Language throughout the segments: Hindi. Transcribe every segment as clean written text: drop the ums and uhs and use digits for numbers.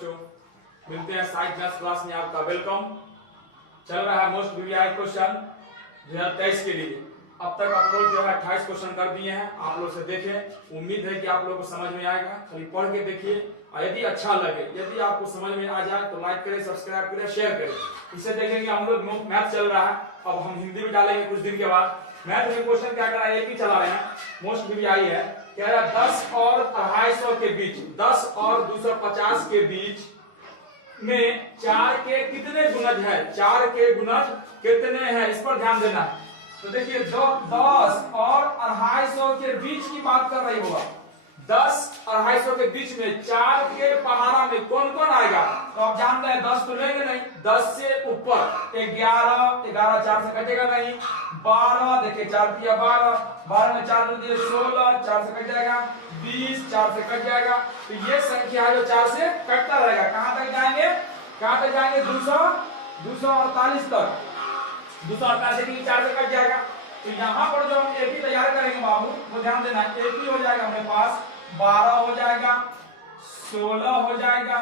बच्चों, मिलते हैं साइंस मैथ्स क्लास में। आपका वेलकम। चल रहा है मोस्ट वीवीआई क्वेश्चन 2023 के लिए। अब तक आप लोग जो है 28 क्वेश्चन कर दिए हैं। आप लोग से देखें, उम्मीद है कि आप लोगों को समझ में आएगा। खाली पढ़ के देखिए और यदि अच्छा लगे, यदि आपको समझ में आ जाए तो लाइक करें, सब्सक्राइब करें, शेयर करें। इसे देखेंगे हम लोग मैथ चल रहा है, अब हम हिंदी में डालेंगे कुछ दिन के बाद। मैथ में क्वेश्चन क्या कर रहा है, एक ही चला रहे हैं, मोस्ट वीवीआई है। कह रहा है 10 और 250 के बीच, 10 और 250 के बीच में 4 के कितने गुणज है, 4 के गुणज कितने हैं, इस पर ध्यान देना है। तो देखिए 10 और 250 के बीच की बात कर रही होगा। 10 और 250 के बीच में 4 के पहाड़ा में कौन कौन आएगा? तो आप जानते हैं 10 तो लेंगे नहीं, 10 से ऊपर 11, 11 4 से कटेगा नहीं, 12 देखिए 4 दिया 12, 12 में 4 दिए 16, 4 से कट जाएगा, 20 4 से कट जाएगा। तो ये संख्या है जो 4 से कटता रहेगा। कहां तक जाएंगे? कहां तक जाएंगे? 248 तक। 248 के 4 से कट जाएगा। तो यहाँ पर जो हम एपी तैयार करेंगे बाबू, वो ध्यान देना, एपी हो जाएगा हमारे पास 12 हो जाएगा, 16 हो जाएगा,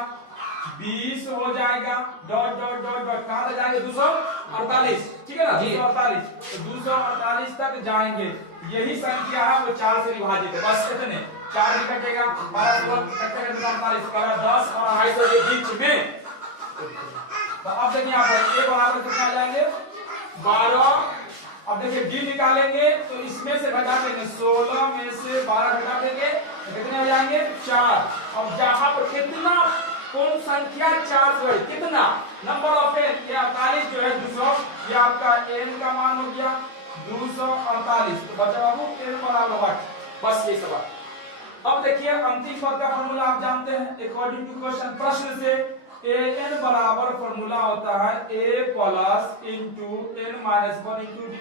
20 हो जाएगा, डॉट डॉट डॉट डॉट कहां तक जाएंगे? 248, ठीक है ना? 248, तो 248 तक जाएंगे। यही संख्या है वो 4 से विभाजित है, बस इतने। 4 भी कटेगा, 12 कटेगा, 248 का 10 और 250 के बीच में। तो अब देखिए यहाँ पर ए बराबर कितना आ जाएंगे? 12। अब देखिए डी निकालेंगे तो इसमें से घटा देंगे, 16 में से 12 घटा देंगे तो कितने हो जाएंगे? 4। अब जहां पर कितना, कौन संख्या 4 से बड़ी, कितना नंबर ऑफ एन, ये 48 जो है 200, ये आपका एन का मान हो गया 248। तो बचा बाबू एन बराबर 8। बस ये सवाल। अब देखिए अंतिम पद का फॉर्मूला आप जानते हैं, अकॉर्डिंग टू क्वेश्चन प्रश्न से एन बराबर फॉर्मूला होता है A plus into N minus 1 into D.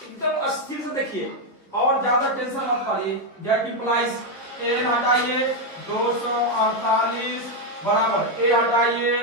एकदम अस्थिर से देखिए और ज्यादा टेंशन मत करिए। दैट इंप्लाइज एन हटाइए 248 बराबर ए हटाइए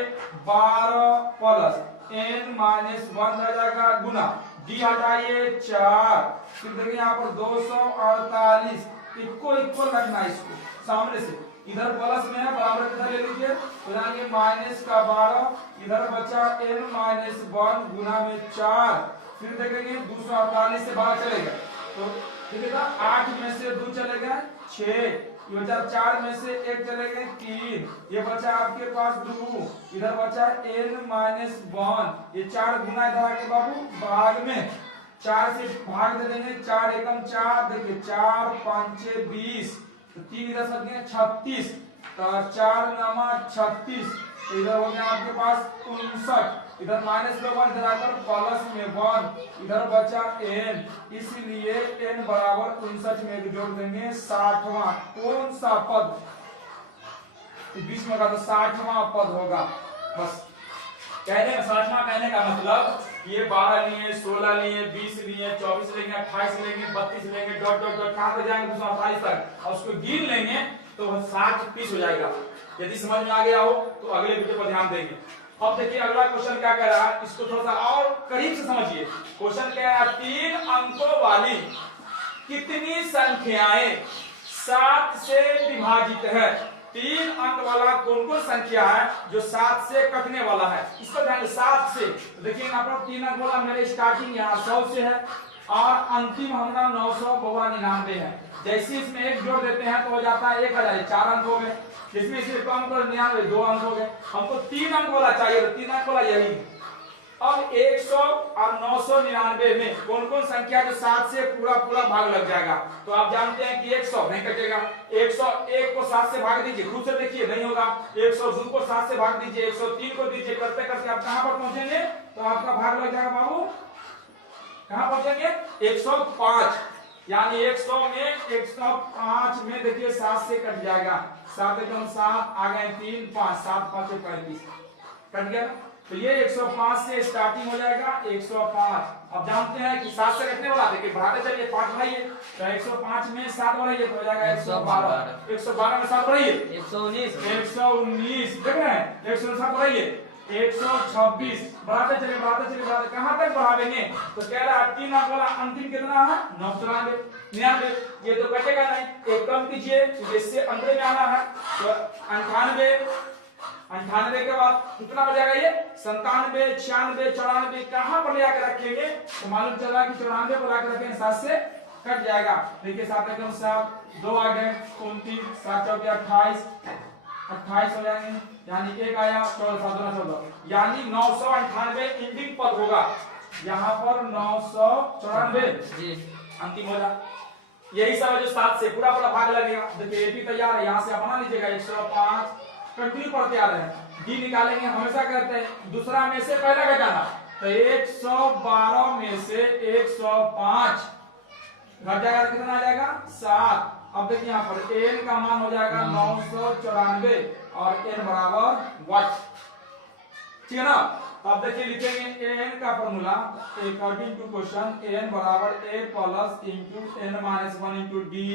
12 प्लस एन माइनस 1 रह जाएगा गुना डी हटाइए 4। फिर देखिए यहाँ पर 248 इक्वल रखना है, इसको सामने से इधर प्लस में है, बराबर किधर ले लीजिए, तो जाएंगे माइनस का 12, इधर बचा n माइनस 1 गुना में 4। फिर देखेंगे 248 से 12 चलेगा तो कितना, 8 में से 2 चलेगा 6, ये बचा 4 में से 1 चलेगा 3, ये बचा आपके पास 2, इधर बचा n माइनस 1, ये 4 गुना इधर आके बाबू भाग में 4 से भाग दे देंगे, 4 एकम 4, देखिए 4 5 6 20, तो 3 इधर सद गए 36, तो 4 नमा 36, तो इधर हो गया आपके पास 59, इधर माइनस में 1 इधर आकर प्लस में 1, इधर बचा n, इसलिए n बराबर 59 में जोड़ देंगे 60वां। कौन सा पद? बीच में का तो 60वां पद होगा। बस कहने का 60वां कहने का मतलब ये 12 लिए, 16 लिए, 20 लिए, 24 लेंगे, 28 लेंगे, 32 लेंगे, डॉट डॉट डॉट कहां तक जाएंगे? 248 तक, और उसको गिन लेंगे तो 60 पीस हो जाएगा। यदि समझ में आ गया हो तो अगले वीडियो पर ध्यान देंगे। अब देखिए अगला क्वेश्चन क्या कह रहा है, इसको थोड़ा सा और करीब से समझिए। क्वेश्चन क्या है, 3 अंकों वाली कितनी संख्याएं 7 से विभाजित है? 3 अंक वाला कौन कौन संख्या है जो 7 से कटने वाला है? इस पर ध्यान, 7 से देखिए यहाँ पर 3 अंक वाला मेरे स्टार्टिंग यहाँ 100 से है और अंतिम हमारा 999 है। जैसे इसमें एक जोड़ देते हैं तो हो जाता है 1000, 4 अंक हो गए। जिसमें इसे कम कर 99, 2 अंक हो गए। हमको 3 अंक वाला चाहिए, तो 3 अंक वाला यही है। अब 100 और 999 में कौन कौन संख्या जो 7 से पूरा भाग लग जाएगा? तो आप जानते हैं कि 100 नहीं कटेगा, 101 को 7 से भाग दीजिए, खुद से देखिए नहीं होगा। 102 को 7 से भाग दीजिए, 103 को दीजिए, करते करते आप कहां पर पहुंचेंगे? तो आपका भाग लग जाएगा बाबू, कहां पहुंचेंगे? 105, यानी 100 में 105 में देखिए 7 से कट जाएगा, 7 एकदम 7 आ गए 3 5, 7 5 35 कट गया। तो ये 105 से स्टार्टिंग हो जाएगा 105। अब जानते हैं कि 7 से कटने वाला, देखिए बढ़ाते चलिए 5 बढ़ाइए, तो 105 में 7 बढ़ाइए तो हो जाएगा 112, 112 में 7 बढ़ाइए 119, 119 देख रहे हैं, 107 बढ़ाइए 126, बढ़ाते चलिए बढ़ाते कहां तक बढ़ावेंगे? तो कह रहा है 3 अंक वाला अंतिम कितना है? 999, ये तो कटेगा नहीं, एक कम कीजिए जिससे अंदर में आना है, तो 98 98 के बाद कितना हो जाएगा ये 97, 96, 94 कहां पर ले आकर रखेंगे तो मालूम चला कि 94 को लाकर रखेंगे 7 से कट जाएगा। देखिए 7 एकम 7 2 आ गए 29 7 चौके 28 28 हो जाएंगे यानी एक आया 14 7 2 14 यानी 998 एंडिंग पद होगा यहाँ पर 994 जी अंतिम हो जाए। यही सब है जो 7 से पूरा पूरा भाग लगेगा। देखिए एपी तैयार है, यहाँ से अपना लीजिएगा 105 कंटिन्यू पढ़ते आ रहे हैं। डी निकालेंगे हमेशा कहते हैं दूसरा में से पहला घटाना तो 112 में से 105 घट जाएगा तो कितना आ जाएगा 7। अब देखिए यहाँ पर n का मान हो जाएगा 994 और n बराबर वाट, ठीक है ना। अब देखिए लिखेंगे n का formula according to question n बराबर a plus into n minus 1 into D.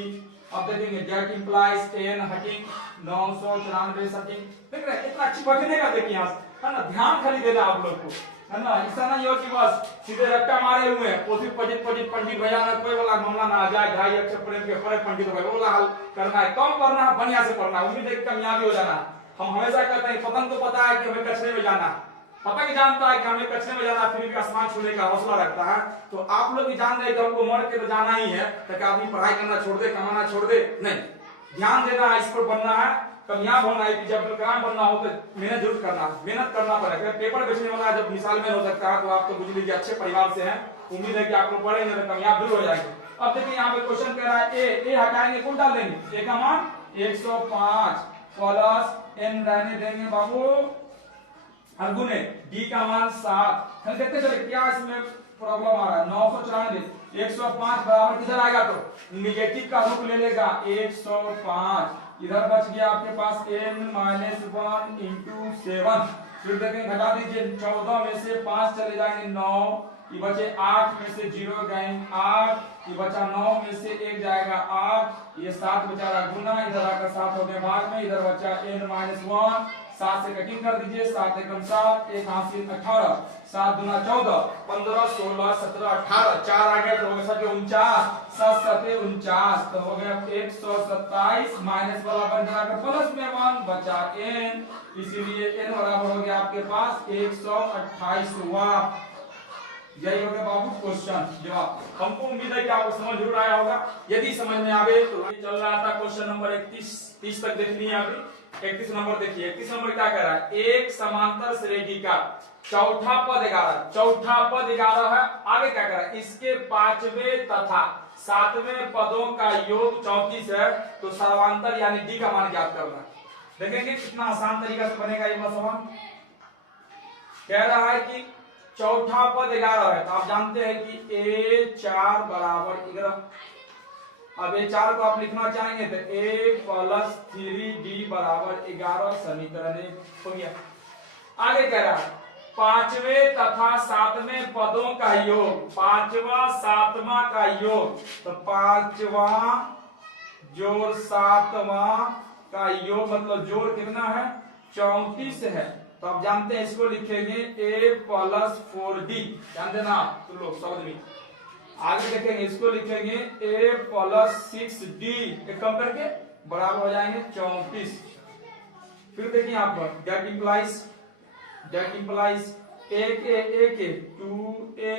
अब देखेंगे दैट इंप्लाइज n हटिंग 994 सटिंग। देख रहे हैं इतना अच्छी बात नहीं कर देखिए यहाँ है ना, ध्यान खाली देना आप लोग को है ना। ऐसा नहीं हो कि बस सीधे रट्टा मारे हुए हैं पोथी पंडित भैया ना कोई वाला मामला ना आ जाए ढाई अक्षर प्रेम के परे पंडित भाई वो वाला हल करना है, कम पढ़ना है बढ़िया से पढ़ना, उम्मीद है कामयाबी हो जाना। हम हमेशा कहते हैं पतंग को पता है कि हमें कचरे में जाना, पतंग जानता है कि हमें कचरे में जाना फिर भी आसमान छूने का हौसला रखता है। तो आप लोग भी जान रहे कि हमको मर के तो जाना ही है, ताकि आदमी पढ़ाई करना छोड़ दे कमाना छोड़ दे, नहीं ध्यान देना है, इस पर बनना है, कामयाब होना है। जब काम बनना हो तो मेहनत जरूर करना, मेहनत करना पड़ेगा। पेपर बेचने वाला जब मिसाल में हो सकता है तो आप तो बुझ लीजिए अच्छे परिवार से हैं, उम्मीद है कि आप लोग पढ़ेंगे तो कामयाब जरूर हो जाएंगे। अब देखिए यहाँ पे क्वेश्चन कह रहा है ए हटाएंगे कौन डाल देंगे, ए का मान 105 प्लस n रहने देंगे बाबू और गुने डी का मान 7। हम देखते चले क्या इसमें प्रॉब्लम आ रहा है। 994 105 बराबर किधर आएगा तो निगेटिव का रूप ले लेगा 105, इधर बच गया आपके पास n माइनस 1 इंटू 7। फिर देखेंगे घटा दीजिए 14 में से 5 चले जाएंगे 9, ये बचे 8 में से 0 गए 8, ये बचा 9 में से 1 जाएगा 8, ये 7 बचा गुना, इधर आकर 7 हो गए भाग में, इधर बचा n माइनस 1 7 से कटिंग कर दीजिए 7 एकम 7 1 हाथ से 18 7 दूना 14 15 16 17 18 4 आ गया तो हो गया 49 7 7 49 तो हो गया 127 माइनस वाला बन जाएगा प्लस में 1 बचा n, इसीलिए n बराबर हो गया आपके पास 128 हुआ। यही हो गया बाबू क्वेश्चन जवाब। हमको उम्मीद है कि आपको समझ जरूर आया होगा। यदि समझ में आवे तो चल रहा था क्वेश्चन नंबर 31 30 तक देखनी है अभी। 31 नंबर देखिए, 31 नंबर क्या कह रहा है, एक समांतर श्रेणी का चौथा पद 11 है। आगे क्या कह रहा है, इसके पांचवें तथा सातवें पदों का योग 34 है, तो सर्वांतर यानी डी का मान ज्ञात करना। देखेंगे कितना आसान तरीका से बनेगा ये सवाल। कह रहा है कि चौथा पद 11 है, तो आप जानते हैं कि a4 बराबर 11। अब a4 को आप लिखना चाहेंगे तो a प्लस 3d बराबर 11 समीकरण हो गया। आगे कह रहा है पांचवें तथा सातवें पदों का योग, पांचवा सातवां का योग, तो पांचवा जोड़ सातवां का योग मतलब जोड़ कितना है 34 है। तो आप जानते हैं इसको लिखेंगे a प्लस 4d, ध्यान देना तुम लोग शब्द में। आगे देखेंगे इसको लिखेंगे a प्लस 6d, एक कम करके बराबर हो जाएंगे 34। फिर देखिए यहाँ पर दैट इंप्लाइज a के 2a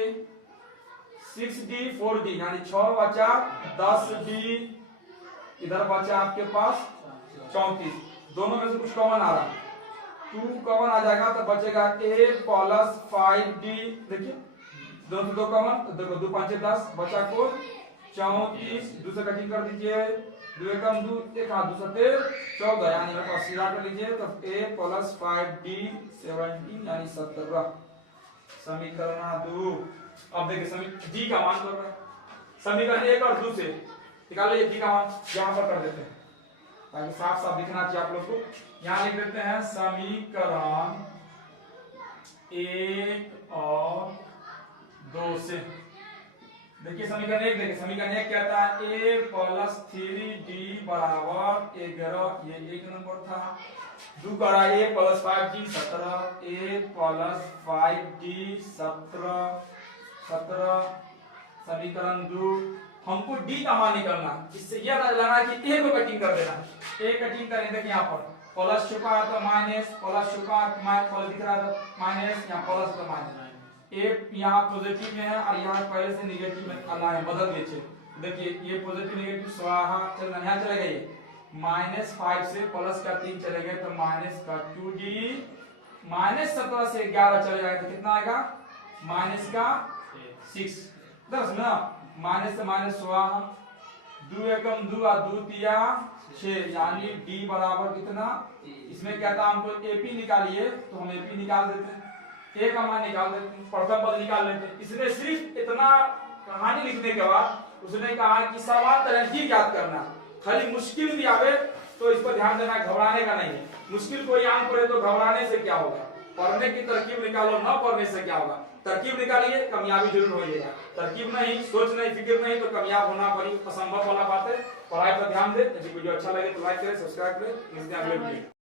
6d 4d यानी 6 बचा 10d, इधर बचा आपके पास 34। दोनों में से कुछ कॉमन आ रहा है, 2 कॉमन आ जाएगा तो बचेगा a प्लस 5d। देखिए दोनों दो कॉमन, देखो 2 5 10 बचा को 34, दूसरा कटिंग कर दीजिए 2 एकम 2 1 हाथ 2 7 14 यानी मेरे पास सीधा कर लीजिए तो a प्लस 5d 17 यानी 17 समीकरण 2। अब देखिए d का मान कर रहा है, समीकरण 1 और 2 से निकाल लीजिए d का मान, यहां पर कर देते हैं ताकि साफ साफ दिखना चाहिए आप लोग को। यहां लिख देते हैं समीकरण 1 और 2 से। देखिए समीकरण 1 देखिए, समीकरण 1 कहता है a प्लस 3d बराबर 11, ये 1 नंबर था। 2 करा a plus 5d 17, a plus 5d 17 समीकरण 2। हमको d का मान निकालना, इससे यह पता लगाना कि a को कटिंग कर देना। एक कटिंग करें, देखिए यहाँ पर प्लस छुपा है तो माइनस, प्लस छुपा प्लस दिख रहा है तो माइनस, यहाँ प्लस तो माइनस। एक यहाँ पॉजिटिव में है और यहाँ पहले से नेगेटिव में आना है, बदल दीजिए। देखिए ये पॉजिटिव नेगेटिव स्वाहा चल यहाँ चलेगा, ये -5 से प्लस का 3 चले गए तो माइनस का 2d, -17 से 11 चले जाएगा तो कितना आएगा माइनस का 6। दस ना माइनस से माइनस स्वाहा, 2 एकम 2 और 2 तिया 6, यानी d बराबर कितना, इसमें क्या था हमको AP निकालिए तो हम AP निकाल देते हैं, a का मान निकाल देते हैं, प्रथम पद निकाल लेते हैं। इसने सिर्फ इतना कहानी लिखने के बाद उसने कहा कि सवाल तरह ही याद करना, खाली मुश्किल भी आवे तो इस पर ध्यान देना, घबराने का नहीं है। मुश्किल कोई आम पड़े तो घबराने से क्या होगा, पढ़ने की तरकीब निकालो, न पढ़ने से क्या होगा। तरकीब निकालिए कामयाबी जरूर हो जाएगा, तरकीब नहीं, सोच नहीं, फिक्र नहीं तो कामयाब होना बड़ी असंभव वाला बात है। पढ़ाई पर ध्यान दे। यदि वीडियो अच्छा लगे तो लाइक करें, सब्सक्राइब करें। मिलते हैं अगले वीडियो।